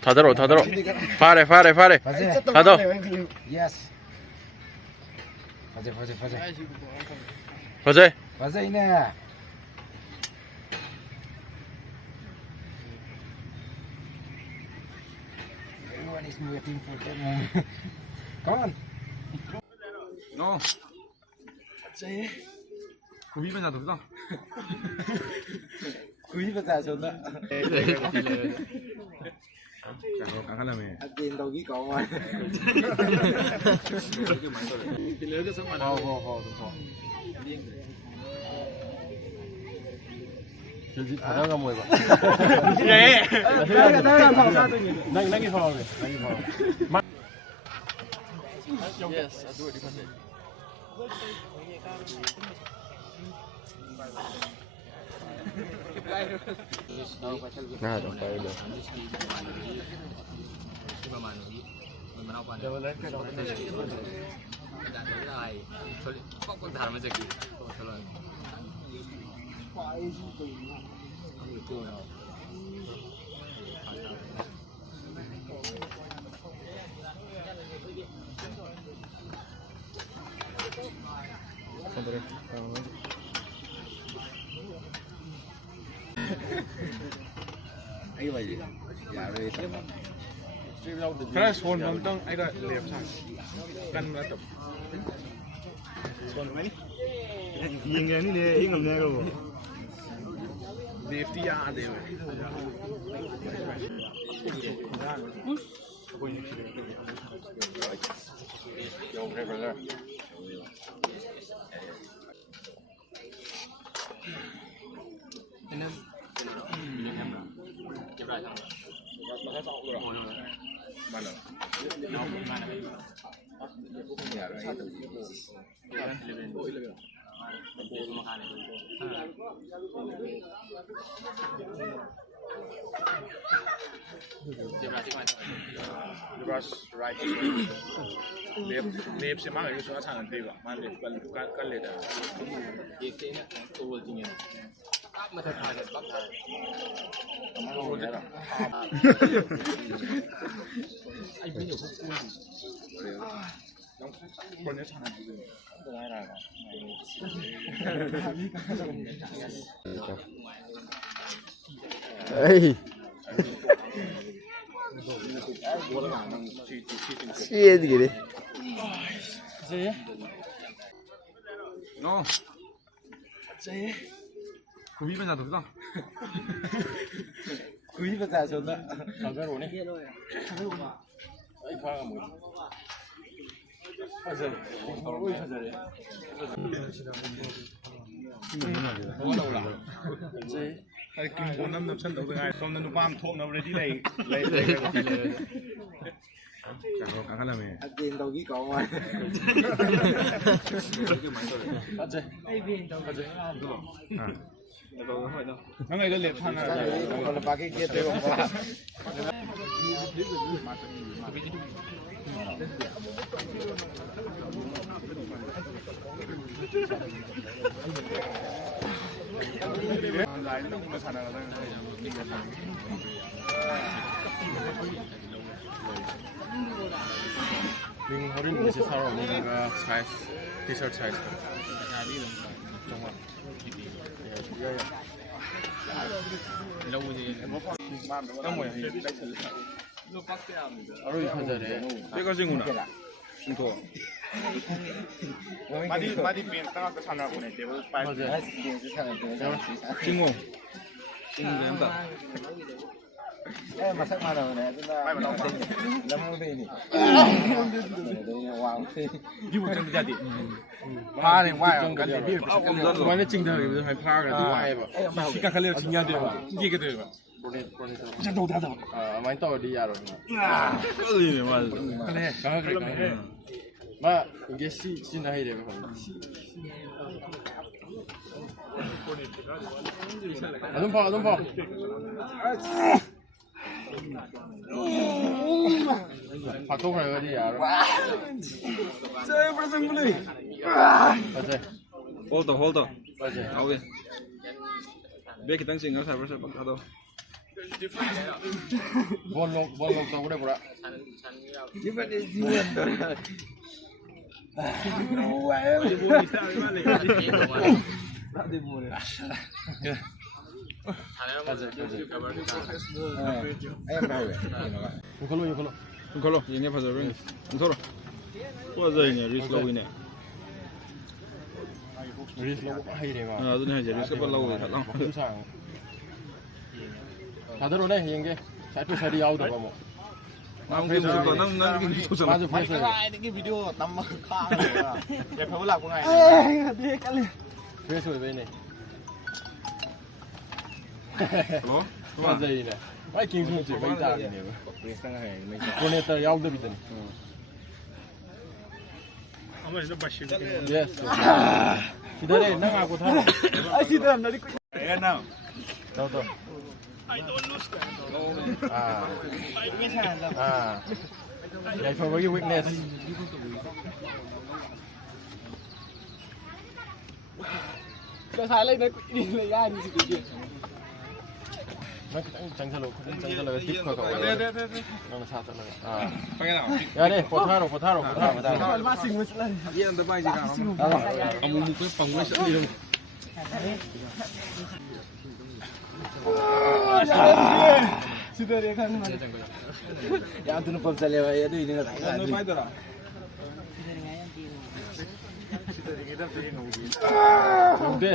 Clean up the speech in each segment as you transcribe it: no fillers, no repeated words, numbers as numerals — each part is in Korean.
다 들어. Fare. 가도. Yes. Fazer. 가자. Fazer aí, né? Everyone is waiting for that moment. Come on. No. Chị. Cô biết bây giờ đúng không? Quý bây giờ xuống đó. Càng khá là mẹ. Tiền đâu ghi cậu mà. Thì lớn cái sức mà. Hồ. 저기 바다가 뭐야? 예. 나기 파워. Yes, I do it differently. 나 좀 봐야 돼. Mình học bài. Đâu lấy cái đó. Đã tới lại. Thôi, con thả nó ra kìa. Thôi rồi. Cái gì? Dạ rồi. Cái 손 멍덩 아이가 랩상. 간 맞다. 손 많이? 이행이 네 이행 없네 그거. Safety 안 돼요. Brush right. Left से मांगे जो अच्छा नहीं देगा मान ले कर लेता है ये क्या है तो बोलती है आप मत खा ले बाप हमारा हो जाएगा आई भी नहीं होคนนี้ชนะจริงๆได้ได้에이. 치에드기래. No. Chị. Cô biết bây giờ đúng không? Quý bây giờ xuống đó. Sao cái rồi này? Anh pha cả mũi. Fazer. Oi, fazer. Không đâu là. Chị. Ai kim bốn năm sân đấu ai không nên bám thôm nó ready lấy. Càng khá là mẹ. Tiền đâu ghi cậu mà. Fazer. Nó ngay cái liệt thằng này. Còn là ba cái kia tiêu không qua. Lại nó cũng là sản là mình 허리 밑에 살아 뭔가 사이즈 티셔츠 사이즈 정말 lâu gì nó mùi 아로이 파자래 내가 지금 오나 또 마디 빈 따가 산나 보내 대고 빨리 친구 친구한다 Em mà sắc mà đầu này chúng ta lâm không đi nhỉ hoàng phi 이거 좀 자디 파는 와요 완전 찡다 이거 할 파가 또 시간 갈려 진짜 돼요 이게 돼요 또 다다 많이 떠đi rồi 그러네 맞아 그래 그래 마 이게 시나 해야 되고 아동파 바꿔 가야 돼 야로 chơi bao giờ mới 맞아 hold on 맞아 okay biết cái tăng trình nó phải bắt đầu Bon long tàu đây bro. Different is different. Em đâu vậy? Kholo, ini apa saja ini? Entah. Apa saja ini? Risk low ini. Risk lâu hay đấy mà. Itu ni aja. Risk apa low ini? Lang. Không sang. 다들 오네 이게. 살펴 살이 아우다 봐 뭐. Nam cái gì còn nam cái gì cũng 맞아 패스. Cái video tắm mà khang rồi à. Đẹp hơn là của ngày. 패스 왜 이네. Hello. 맞아 이네. Ai kinh xuống chỉ mấy ta này. Con này tao 아우다 비든. Yes. 기다려 나가고 타. Ai xin làm nó đi. Cái nào? đâu đâu. Vậy for very weakness. Cái sai lên đấy đi lấy ra đi gì kìa. Nó chẳng thà lo tiếp coi cậu. Nó sao thật rồi. Cái nào? Ya đi, potaro. Mà xin mới lên. Gì anh ta bay gì nào? Ông muốn cái phòng mới sẽ đi đâu? Sudah dia kan. Yang tu nampak saya lewat itu ini tak ada. Nó bay rồi. Không đi.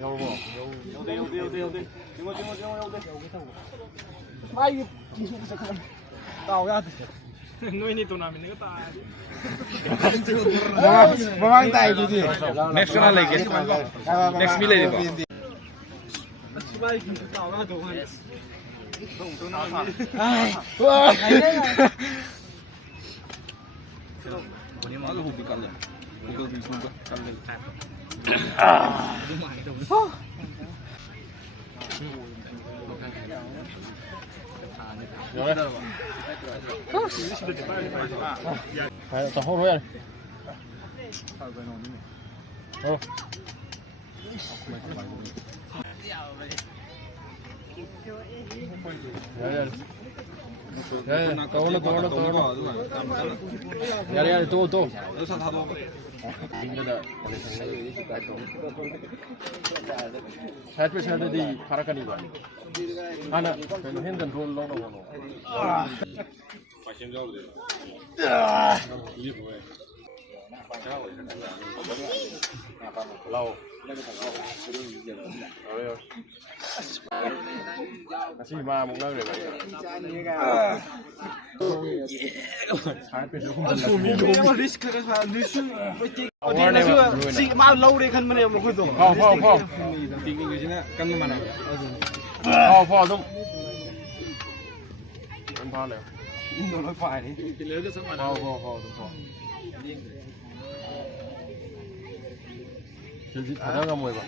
Đâu bộ. Mai tao ra. Nuôi ni tu nama ni kata. Memang tak itu sih. Next kena lagi. Next mila ni pak. Mai kita tao ra tu kan. Ini malu hobi kalian. Google di sana kalian. Rồi đấy. Phải tao hốt rồi. Ô. Ya, tuh. Side पे side दी फरक नहीं हुआ। हाँ ना, हिंद कंट्रोल लोग ना बोलो। लाओ। Masih mah mau nggak deh? Side पे जो Memang risk kan risk. Dia nak si mau lâu đây kan mana mau tu. Phao. Tinggi di sini kan mana? Phao đúng. Anh phao này. Nó nói phải đi. Phao đúng phao. Jadi ada nggak mau ya?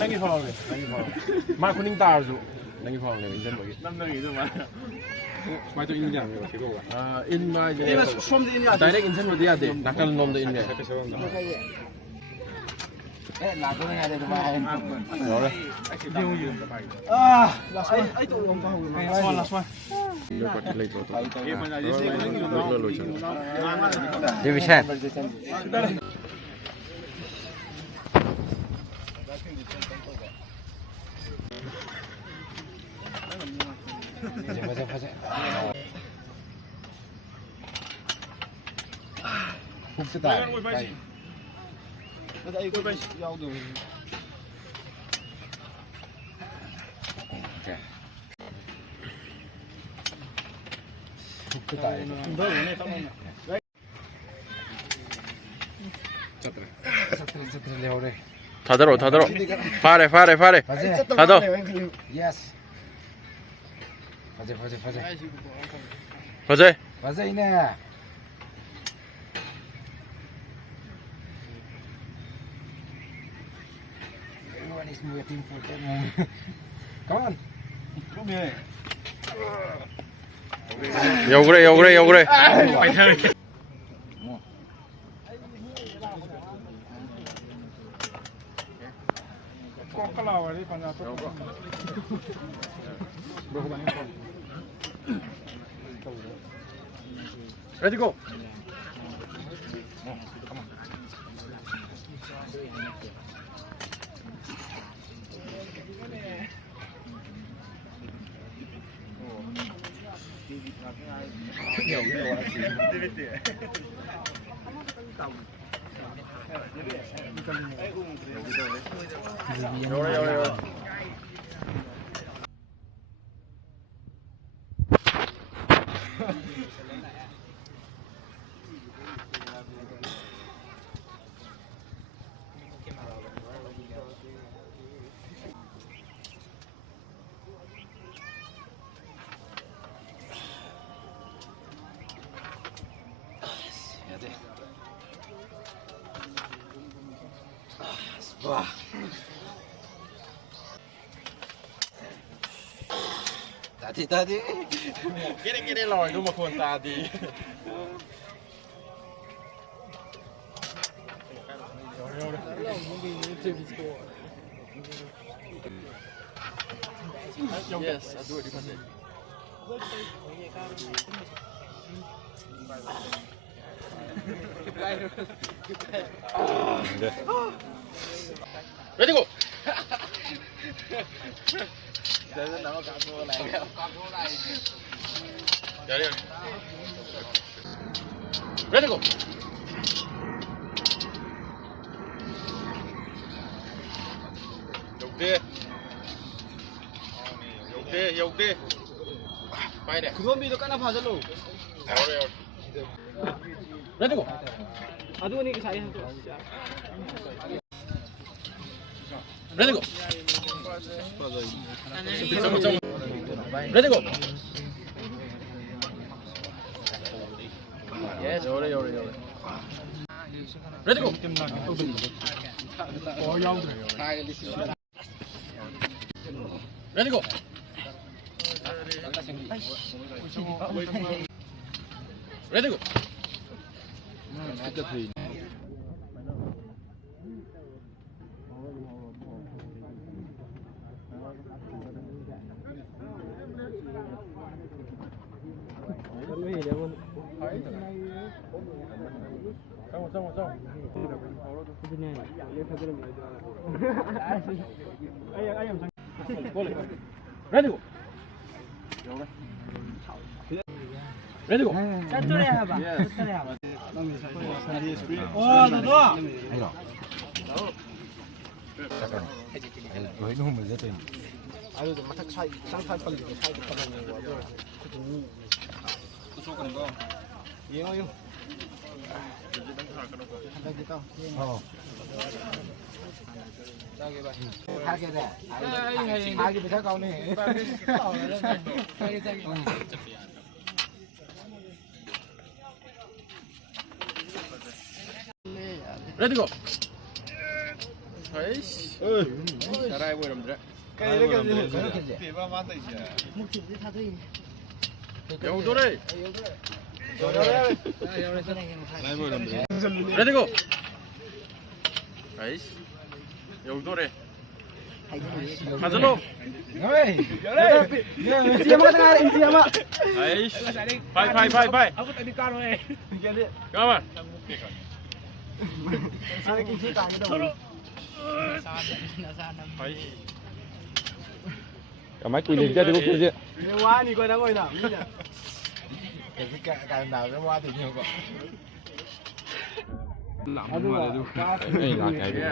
Nangi phao này. Mak kuning tar tu. Nangi phao này, injen bagi. Mai tu ini dia, kira kira. In mai je. From the India. Direct injen bagi ada. Nakal nom de in dia. Là cái này đây mà em. Rồi. Last one. Ai tu orang tahu. Last one. Division. Không sẽ tải. Đây cô bên giao đường. Không sẽ tải. Đó là này tao không. leo đây. Thả 들어. Pha đây. Thả đâu. Yes. Fazer. Fazer aí, né? Everyone is waiting for them. Come on. Come here. Vô 그래. Ready go. Wow. Tadi. Kira-kira lòi luôn mà khuôn ta đi. Yes, I do it. Ready go. Ready go. Dầu đi. Bay nè. 그건 미도 까나 봐줄로. Ready go. 아두니 그 사이에 Ready go. Ready go. Yes. Rồi. Ready go. Ready go. Ready go. Ready go. Ready go. 짠조래 해봐. 짠조래 해봐. 와, 너도. 왜 너무 늦었더니 아유, 좀 마탁 차이, 쌍팔 빨리고 차이 급하다는 거. 그좀 조금 더. 이해요. 하게 돼. 하게 돼. 가오네. Ready go. 아이씨. 잘해 보이는데. 영도래. Ready go. 아이씨. 영도래. 가슬로. Siapa tengah ada siapa? 아이씨. 파이. Aku tadi karo eh. 잠깐만. Saya kisi tak gitu. 아이씨. 야 마이크 이제 되고 그러지 Ini wah ni kau dah kau dah. cái nào nó qua thì nhiều quá 에이 là cái gì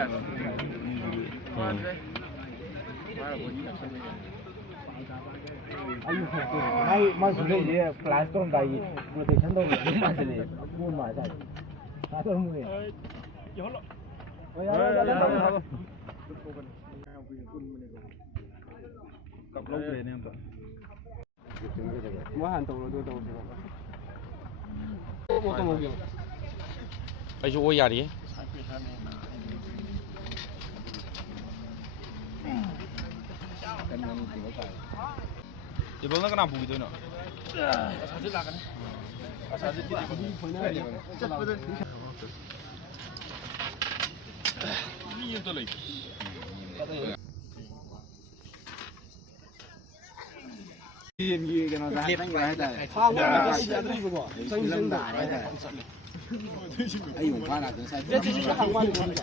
Ai mas sudah je platform dah ini. Rotation dah ni mas ni. Aku mas dah. Apa mu ni? Jauh. Oh ya. Cặp lâu về nè em ạ. Mua hàng tàu rồi tàu gì vậy? Mua tàu gì? 아이씨 오야리. 이번에 그나 보기 되나? 사진 나가네. 아 사진 찍고 이윤도 래. 미게 나. 파 시야들이 그거. 생생 다. 아이 용파나 그 사이. 내 지금 항만이 뭔지.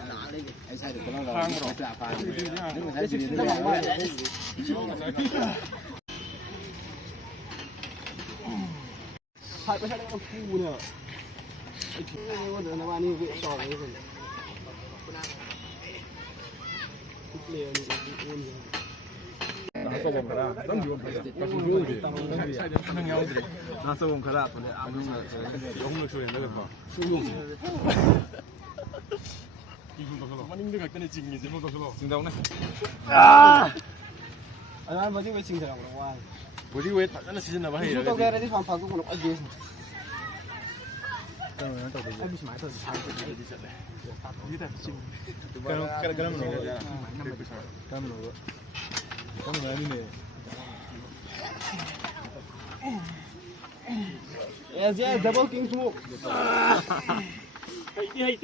아이 사이 그런 거. 항으로. 내 지금 항만. 살거 푸구나. 이거 내가 많이 써 이거. 나서본 거라. 넌 이거 뭐야? 나서본 거라. 근데 아무나 영물 줘야 되는 거. 수용. 만 힘들 갈 때는 지금 이제 진다오네. 아! 아, 뭐지 왜 칭찬하고 그래? 와. 뭐지 왜 다른 시즌 나봐 해. 또 그래 이 방파 그거는 어디 있어? 그러면 또 되지. 무슨 말도 잘 되지. 이게 지금. 그러면 뭐야? 그러면 뭐? 그러면 아니네. yes double king smoke. Hai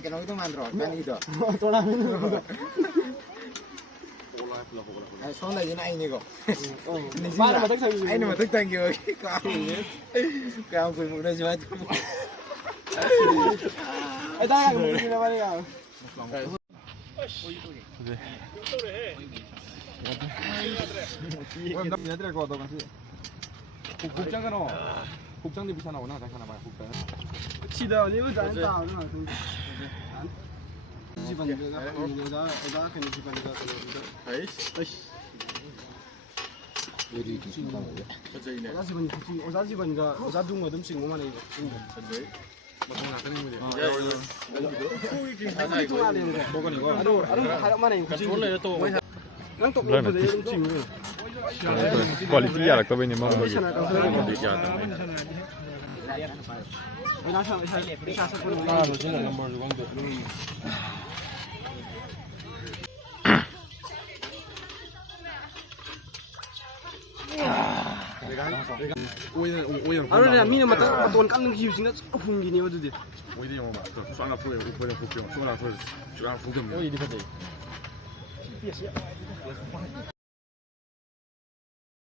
cái nói tôi mang rồi, mang đi được. Tôi làm cái son này như này nhỉ cô? Ba mà thức thành anh mà thức thành rồi, cao quỳ một đây chứ. Ai ta làm cái gì đâu vậy nào? 왜 남 얘들아 그거 너 같이 국장은 국장님 비싸 나오나 다 하나 봐요 국장 치다 이거 잘 따. 집안 내가 그냥 집안에다 요리 드신다 뭐야? 어자 집안이 굳이 어자 집안이가 어자 둥어 음식 뭐만 해 이거. 뭐 나가는 거지. 야 이거 하나 이거 먹은 이거. 하나만 해. 굳이 원래 또 난 또 먹어도 돼 음식. quality là có bên nhà mong đi anh này mình mà tốn căng nhiều xin nó không gì nhiều gì. 오이디 영어 봐. 쏘나 프로에 우리보다 복병. 쏘나 프로 주랑 복병. 오이디 그지.